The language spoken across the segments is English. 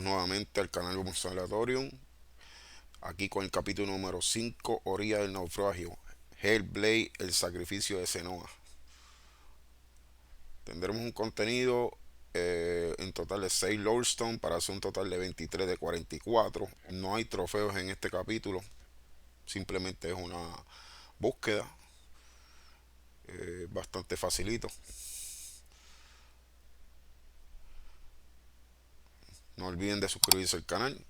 Bienvenidos nuevamente al canal Rumbo Al Leatorium. Aquí con el capítulo número 5, Orilla del Naufragio. Hellblade, el sacrificio de Senoa. Tendremos un contenido en total de 6 Lorestone para hacer un total de 23 de 44. No hay trofeos en este capítulo. Simplemente es una búsqueda. Bastante facilito. No olviden de suscribirse al canal,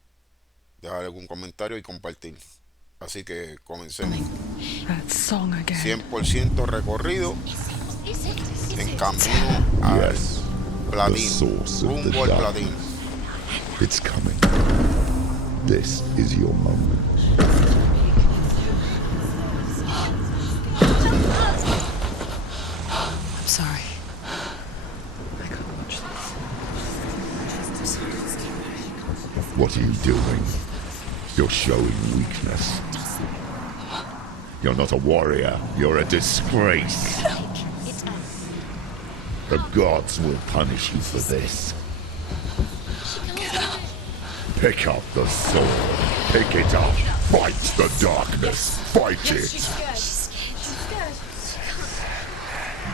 dejar algún comentario y compartir. Así que comencemos. 100% recorrido en camino al Yes, the platino. source of the Rumbo al dark. platino. It's coming. This is your moment. I'm sorry. I can't watch this. What are you doing? You're showing weakness. You're not a warrior. You're a disgrace. The gods will punish you for this. Get up. Pick up the sword. Pick it up. Fight the darkness. Fight it.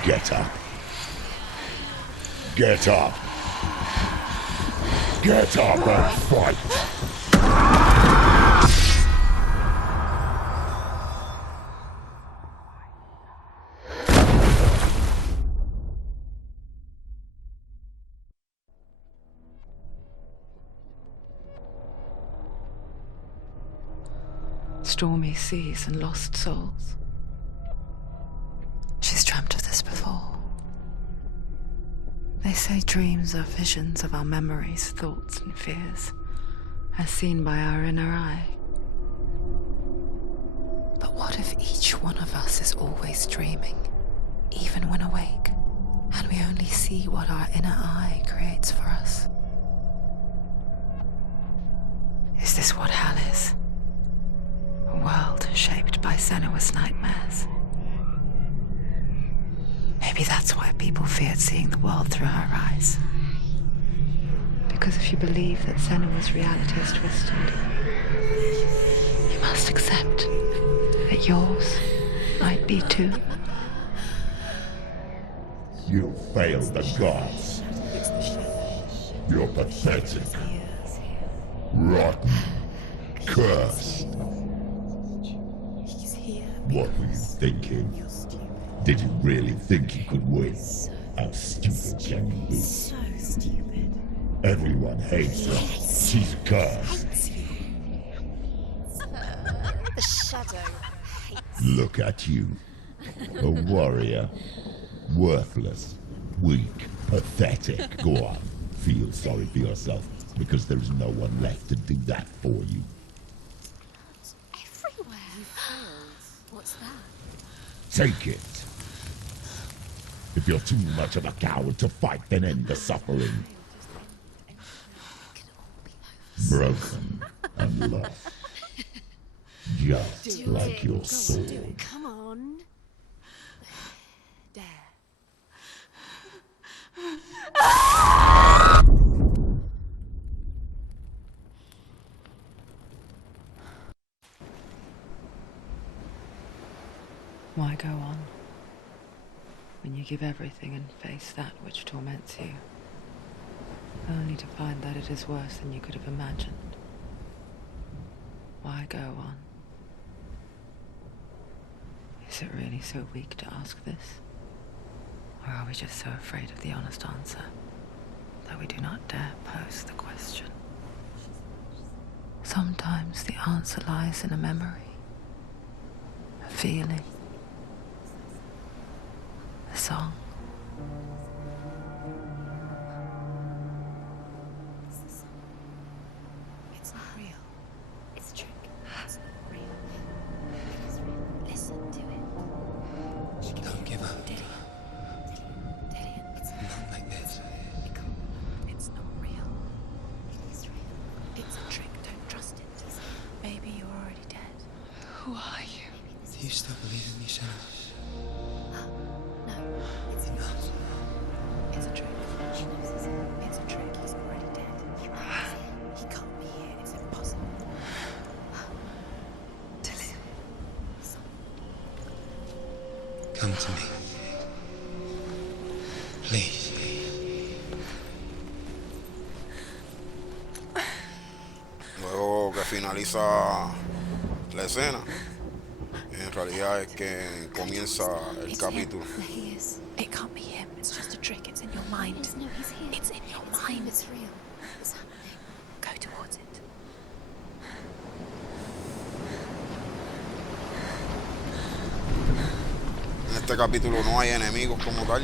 Get up. Get up. Get up and fight. Stormy seas and lost souls. She's dreamt of this before. They say dreams are visions of our memories, thoughts, and fears, as seen by our inner eye. But what if each one of us is always dreaming, even when awake, and we only see what our inner eye creates for us? Is this what hell is? A world shaped by Senua's nightmares. Maybe that's why people feared seeing the world through her eyes. Because if you believe that Senua's reality is twisted, you must accept that yours might be too. You failed the gods. You're pathetic. Rotten. Cursed. What were you thinking? Did you really think you could win? How stupid can you be? So stupid. Everyone hates her. She's cursed. The shadow hates. Look at you. A warrior. Worthless. Weak. Pathetic. Go on. Feel sorry for yourself, because there is no one left to do that for you. Everywhere. You failed. What's that? Take it. If you're too much of a coward to fight, then end the suffering. Broken and lost. Just like your soul. Come on. Dare. Why go on when you give everything and face that which torments you, only to find that it is worse than you could have imagined? Why go on? Is it really so weak to ask this? Or are we just so afraid of the honest answer that we do not dare pose the question? Sometimes the answer lies in a memory, a feeling, a song. It's not real. It's a trick. It's not real. It is real. Listen to it. Don't give up. Dillian, it's Not like this. It's not real. It is real. It's a trick. Don't trust it. Maybe you're already dead. Who are you? Do you still believe in me, Shannon? No, it's not. It's a trick. It's a trick. He's already dead. Come to me. Please. Luego que finaliza la escena, en realidad es que comienza el It's capítulo. him. There he is. It can't be him. It's just a trick. It's in your mind. No, he's here. It's in your It's him. mind. It's real. It's happening. Go towards it. En este capítulo no hay enemigos como tal.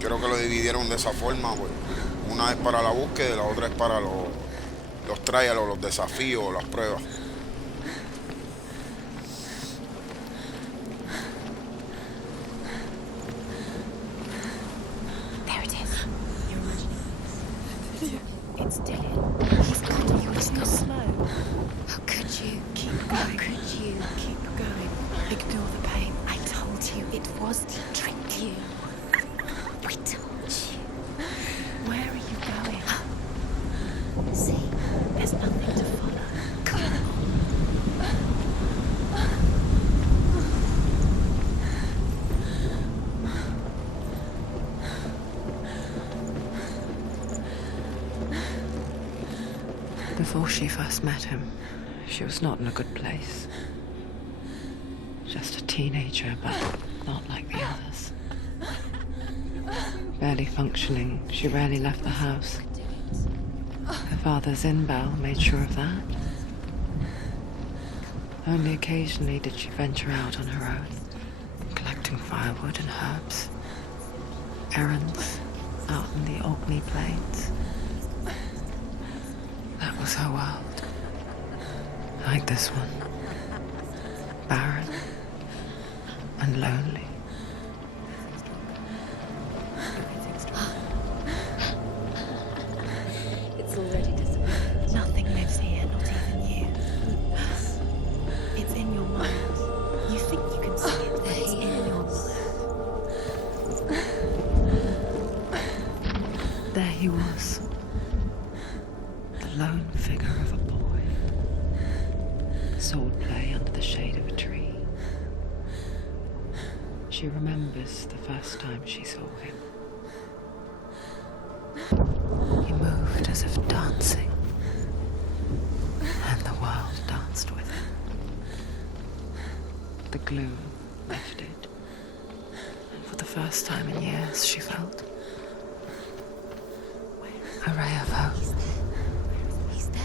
Creo que lo dividieron de esa forma, pues. Una es para la búsqueda y la otra es para los trials o los desafíos o las pruebas. There it is. You're imagining this. It's Dylan. He's got you. It's not slow. How could you? Keep going. How could you? Keep going. Ignore the pain. I told you it was to trick you. I told you. Where are you going? See? There's nothing to follow. Come on. Before she first met him, she was not in a good place. Just a teenager, but not like the others. Barely functioning, she rarely left the house. Her father's in-bell made sure of that. Only occasionally did she venture out on her own, collecting firewood and herbs. Errands out in the Orkney Plains. That was her world. Like this one. Barren and lonely. It's already disappeared. Nothing lives here, not even you. It's in your mind. You think you can see it, but it's in your mind. There he was. The lone figure of a boy. Swordplay under the shade of a tree. She remembers the first time she saw him. He moved as if dancing, and the world danced with him. The gloom lifted, and for the first time in years she felt a ray of hope. He's there.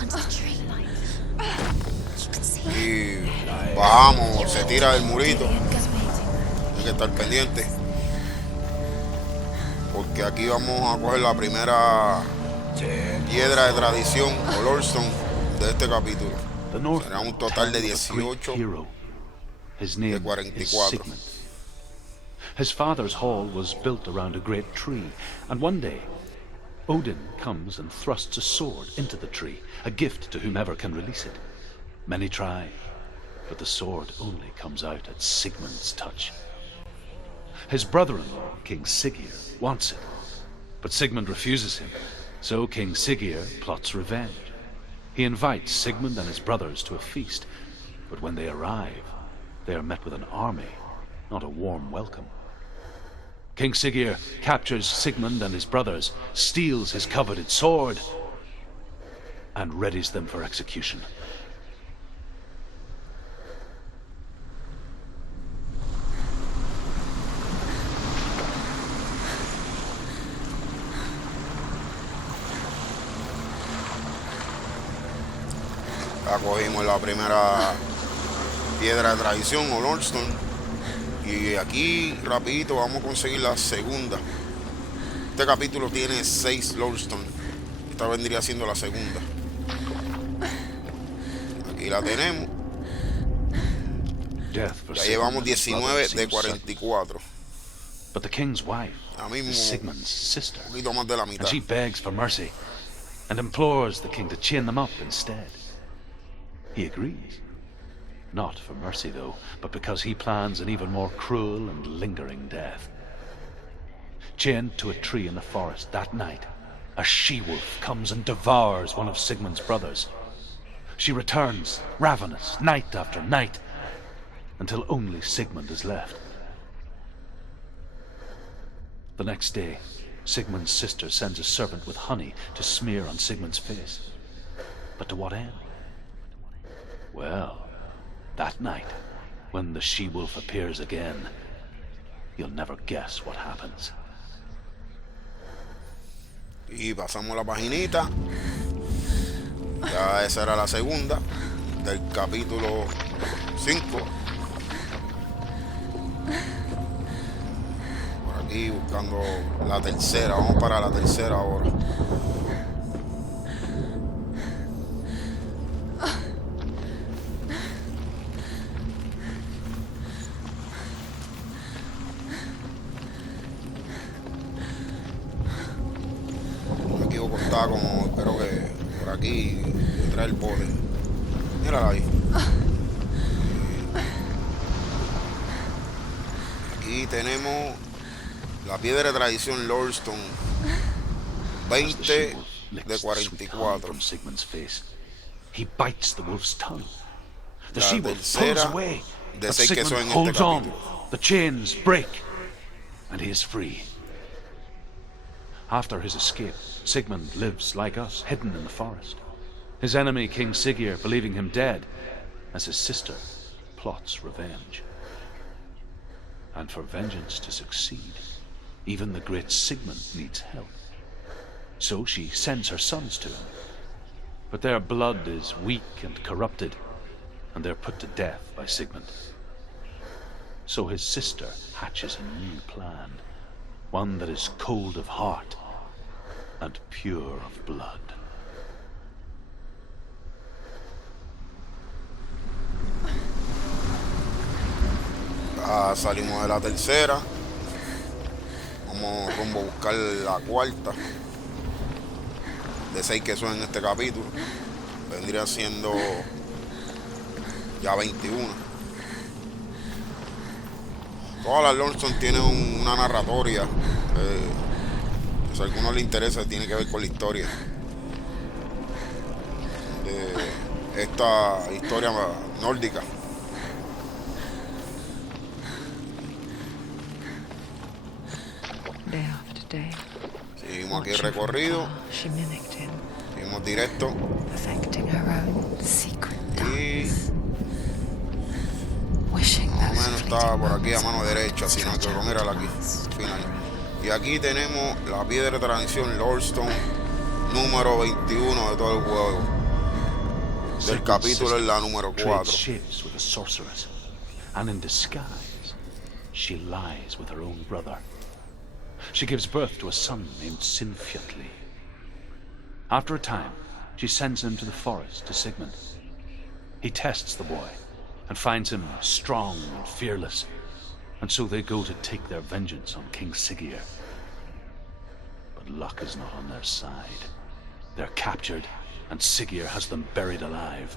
Under the tree. You can see him. Y bajamos, se tira del murito. Hay que estar pendiente. Porque aquí vamos a coger la primera piedra de tradición o Lorestone de este capítulo. Será un total de 18 His de name is 44. Sigmund. His father's hall was built around a great tree, and one day Odin comes and thrusts a sword into the tree, a gift to whomever can release it. Many try, but the sword only comes out at Sigmund's touch. His brother-in-law, King Siggeir, wants it, but Sigmund refuses him, so King Siggeir plots revenge. He invites Sigmund and his brothers to a feast, but when they arrive, they are met with an army, not a warm welcome. King Siggeir captures Sigmund and his brothers, steals his coveted sword, and readies them for execution. Ya cogimos la primera piedra de tradición o Lorestone. Y aquí rapidito vamos a conseguir la segunda. Este capítulo tiene 6 Lorestone. Esta vendría siendo la segunda. Aquí la tenemos. Death for Ya Sigmund llevamos and his 19 brothers de seems certain. 44. But the king's wife Ya mismo is Sigmund's sister, un poquito más de la and mitad. she begs for mercy and implores the king to chain them up instead. He agrees. Not for mercy, though, but because he plans an even more cruel and lingering death. Chained to a tree in the forest that night, a she-wolf comes and devours one of Sigmund's brothers. She returns, ravenous, night after night, until only Sigmund is left. The next day, Sigmund's sister sends a servant with honey to smear on Sigmund's face. But to what end? Well, that night, when the she-wolf appears again, you'll never guess what happens. Y pasamos la paginita. Ya esa era la segunda del capítulo 5. Por aquí buscando la tercera. Vamos para la tercera ahora. No me equivoco, está como, creo que por aquí detrás del bote. Mírala ahí. Aquí tenemos la piedra de tradición Lorestone, 20 de 44. From Sigmund's face, he bites the wolf's tongue. The La she-wolf pulls tercera away, de but 6 que son Sigmund en este holds on. capítulo. The chains break, and he is free. After his escape, Sigmund lives like us, hidden in the forest. His enemy, King Siggeir, believing him dead, as his sister plots revenge. And for vengeance to succeed, even the great Sigmund needs help. So she sends her sons to him. But their blood is weak and corrupted, and they're put to death by Sigmund. So his sister hatches a new plan, one that is cold of heart and pure of blood. Ya salimos de la tercera. Vamos rumbo a buscar la cuarta. De 6 que son en este capítulo. Vendría siendo ya 21. Todas las Lorestone tienen una narratoria. Si a alguno le interesa, tiene que ver con la historia. De esta historia nórdica. Day after day, Seguimos aquí el watching from recorrido. afar, she mimicked him, Seguimos directo. perfecting her own secret Y dance. Wishing más o those menos estaba fleeting por aquí a moments mano of derecha, bliss si no stretch quiero out mirarla to aquí, last. al final. Y aquí tenemos la piedra de tradición Lorestone, número 21 de todo el juego. Del Sigmund's capítulo es sister la número trades 4. shapes with a sorceress, and in disguise, she lies with her own brother. She gives birth to a son named Sinfjotli. After a time, she sends him to the forest to Sigmund. He tests the boy and finds him strong and fearless, and so they go to take their vengeance on King Siggeir. But luck is not on their side. They're captured, and Siggeir has them buried alive.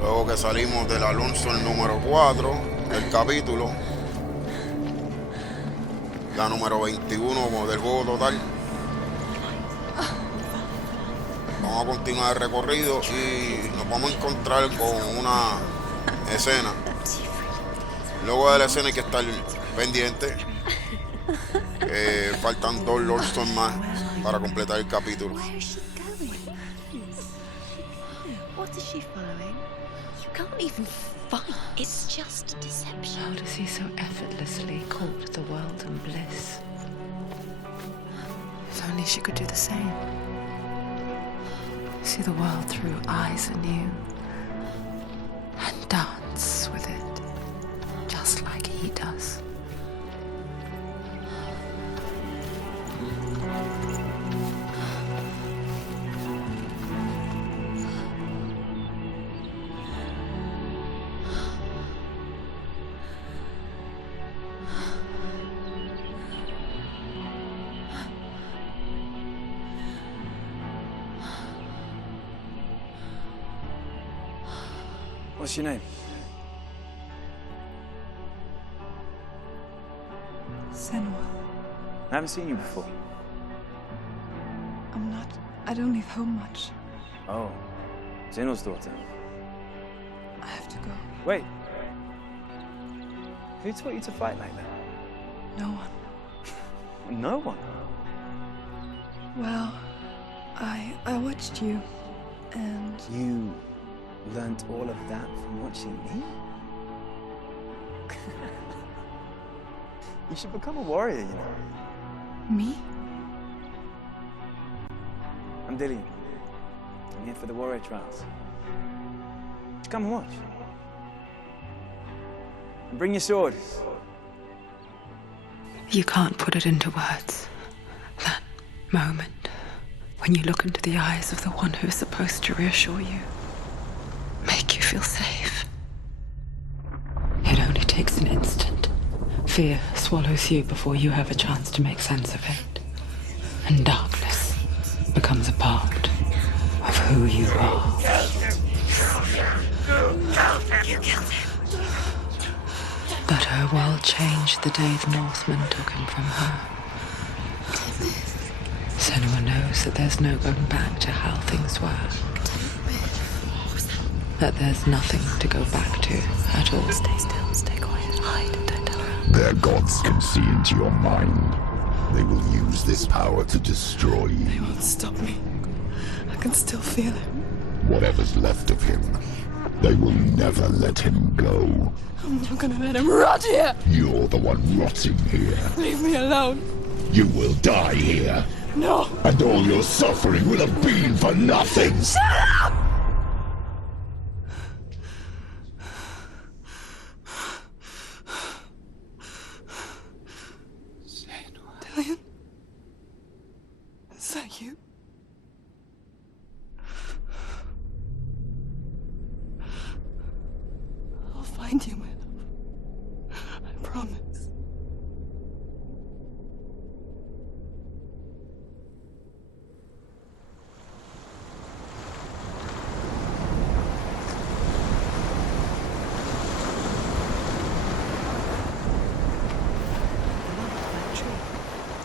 Luego que salimos del Alonso el número 4 del capítulo, la número 21 del juego total. Vamos a continuar el recorrido y nos vamos a encontrar con una escena. Luego de la escena hay que estar pendiente. Faltan 2 Lorestone más para completar el capítulo. Where is she going? What is she following? You can't even fight. It's just deception. How does he so effortlessly court the world and bliss? If only she could do the same. See the world through eyes anew and dance with it, just like he does. What's your name? Senua. I haven't seen you before. I don't leave home much. Oh, Zeno's daughter. I have to go. Wait. Who taught you to fight like that? No one. No one. Well, I watched you, and You learnt all of that from watching me? You should become a warrior, you know. me? I'm Dillian. I'm here for the warrior trials. Just come and watch. And bring your sword. You can't put it into words. That moment when you look into the eyes of the one who is supposed to reassure you, make you feel safe. It only takes an instant. Fear swallows you before you have a chance to make sense of it. And darkness becomes a part of who you are. But her world changed the day the Northmen took him from her. Senua knows that there's no going back to how things were. That there's nothing to go back to at all. Stay still, stay quiet, hide, don't tell her. Their gods can see into your mind. They will use this power to destroy you. They won't stop me. I can still feel it. Whatever's left of him, they will never let him go. I'm not gonna let him rot here! You're the one rotting here. Leave me alone! You will die here. No! And all your suffering will have been for nothing. Shut up! Dillian? Is that you? I'll find you, my love. I promise.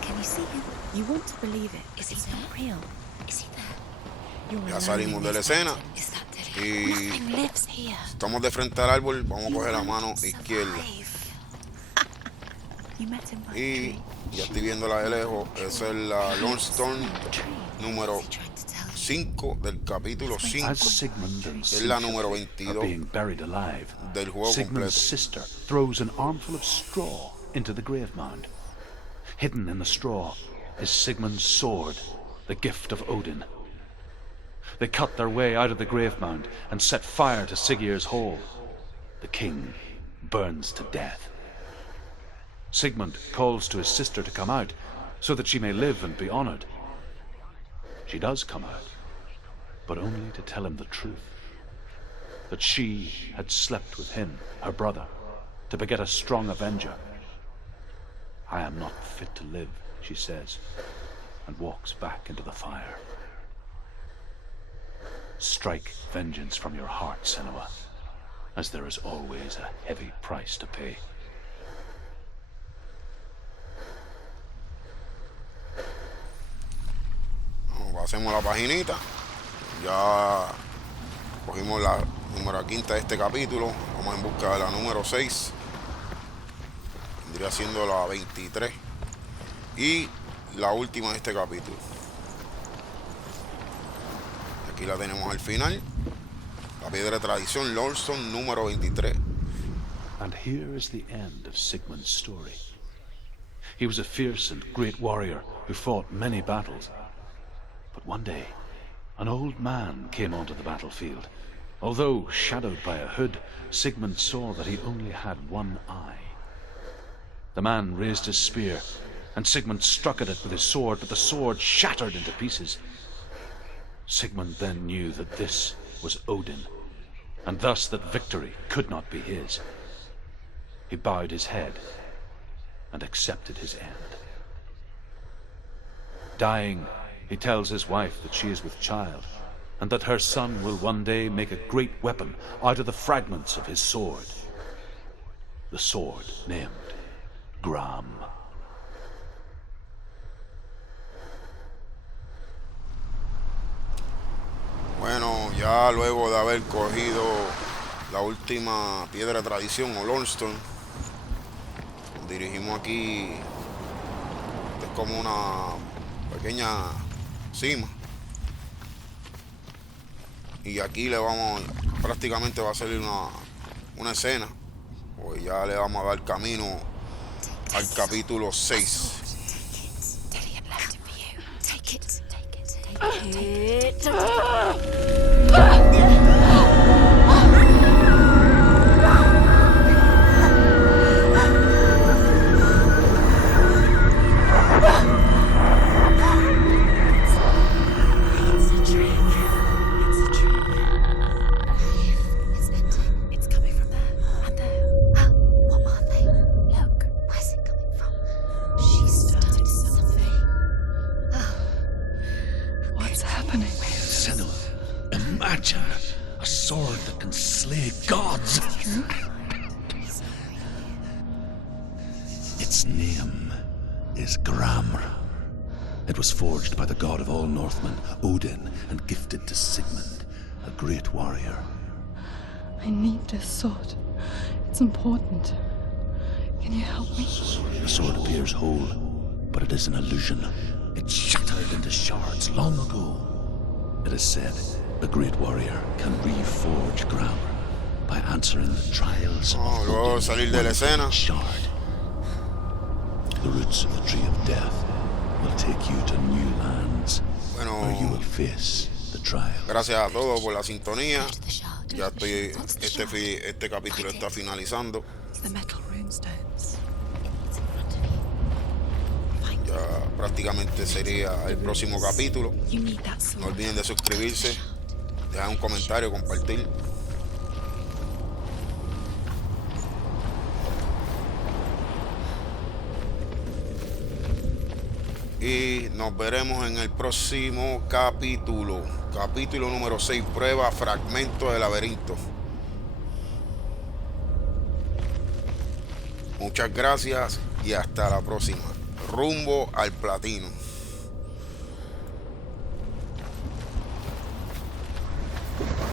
Can you see him? You want to believe it. Is he not real? Is he there? You're Ya alone salimos in de la this escena mountain. Is that Dillian? y Nothing lives here. estamos de frente al árbol. Vamos a You coger la won't mano izquierda. survive. You met him by the Y tree. ya estoy viéndola de lejos. Esa es la Lorestone número 5 del capítulo 5 As Sigmund and Es la número Sigfrid are 22 being buried alive, del juego Sigmund's completo. sister throws an armful of straw into the grave mound. Hidden in the straw is Sigmund's sword, the gift of Odin. They cut their way out of the grave mound and set fire to Siggeir's hole. The king burns to death. Sigmund calls to his sister to come out so that she may live and be honored. She does come out, but only to tell him the truth. That she had slept with him, her brother, to beget a strong avenger. I am not fit to live, she says, and walks back into the fire. Strike vengeance from your heart, Senua, as there is always a heavy price to pay. Pasemos la paginita. Ya cogimos la número quinta de este capítulo. Vamos en busca de la número 6. Vendría siendo la 23. Y la última de este capítulo. Aquí la tenemos al final. La piedra de tradición, Lorestone número 23. And here is the end of Sigmund's story. He was a fierce and great warrior who fought many battles. But one day, an old man came onto the battlefield. Although shadowed by a hood, Sigmund saw that he only had one eye. The man raised his spear, and Sigmund struck at it with his sword, but the sword shattered into pieces. Sigmund then knew that this was Odin, and thus that victory could not be his. He bowed his head and accepted his end. Dying, he tells his wife that she is with child, and that her son will one day make a great weapon out of the fragments of his sword. The sword named Gram. Ya luego de haber cogido la última piedra de tradición o Lorestone, nos dirigimos aquí. Esto es como una pequeña cima. Y aquí le vamos, prácticamente va a salir una escena. Pues ya le vamos a dar camino al capítulo 6. A sword that can slay gods. Its name is Gramr. It was forged by the god of all Northmen, Odin, and gifted to Sigmund, a great warrior. I need this sword. It's important. Can you help me? The sword appears whole, but it is an illusion. It shattered into shards long ago. It is said a great warrior can reforge Gramr by answering the trials of Luego de salir de la escena, shard. The roots of the tree of death will take you to new lands where you will face the trials. Gracias a todos por la sintonía. Ya estoy, este capítulo está finalizando. Ya prácticamente sería el próximo capítulo. No olviden de suscribirse, dejar un comentario, compartir. Y nos veremos en el próximo capítulo. Capítulo número 6, prueba fragmento del laberinto. Muchas gracias y hasta la próxima. Rumbo al platino.